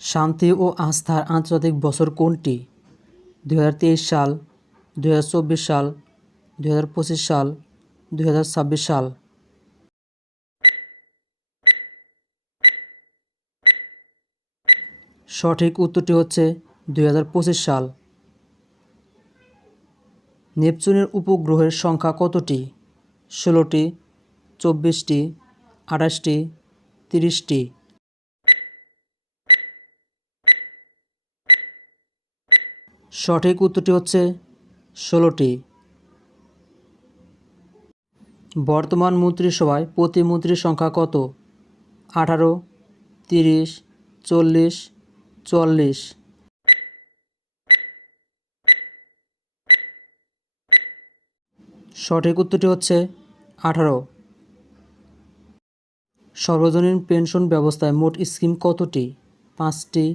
শান্তি ও আস্থার আন্তর্জাতিক বছর কোনটি? 2023 সাল, 2024 সাল, 2025 সাল, 2026 সাল। সঠিক উত্তরটি হচ্ছে 2025 সাল। নেপচুনের উপগ্রহের সংখ্যা কতটি? 16টি, 24টি, 28টি, 30টি। সঠিক উত্তরটি হচ্ছে 16টি। বর্তমান মন্ত্রিসভায় প্রতিমন্ত্রীর সংখ্যা কত? 18, 30, 40, 44। সঠিক উত্তরটি হচ্ছে 18। সর্বজনীন পেনশন ব্যবস্থায় মোট স্কিম কতটি? 5টি,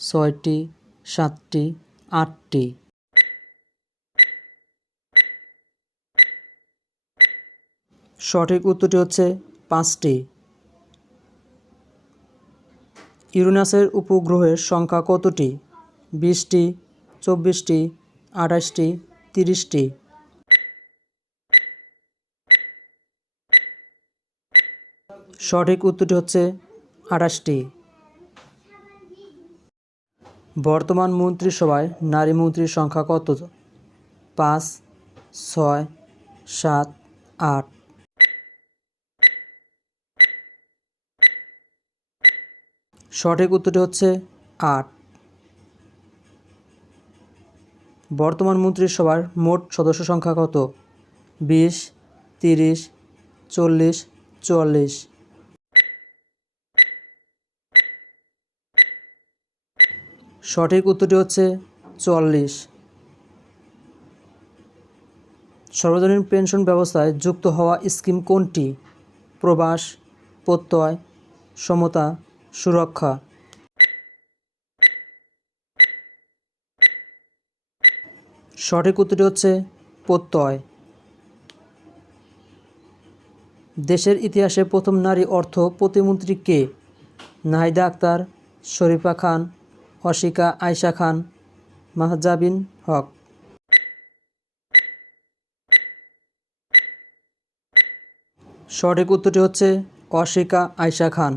6টি, 7টি, 8টি। সঠিক উত্তরটি হচ্ছে 5টি। ইউরেনাসের উপগ্রহের সংখ্যা কতটি? 20টি, 24টি, 28টি, 30টি। সঠিক উত্তরটি হচ্ছে 28টি। বর্তমান মন্ত্রিসভায় নারী মন্ত্রীর সংখ্যা কত? 5, 6, 7, 8। সঠিক উত্তরটি হচ্ছে 8। বর্তমান মন্ত্রিসভার মোট সদস্য সংখ্যা কত? 20, 30, 40, 44। সঠিক উত্তরটি হচ্ছে 44। সর্বজনীন পেনশন ব্যবস্থায় যুক্ত হওয়া স্কিম কোনটি? প্রবাস, প্রত্যয়, সমতা, সুরক্ষা। সঠিক উত্তরটি হচ্ছে প্রত্যয়। দেশের ইতিহাসে প্রথম নারী অর্থ প্রতিমন্ত্রী কে? নাহিদা আক্তার, শরীফা খান, অসিকা আয়শা খান, মাহজাবিন হক। সঠিক উত্তরটি হচ্ছে অসিকা আয়শা খান।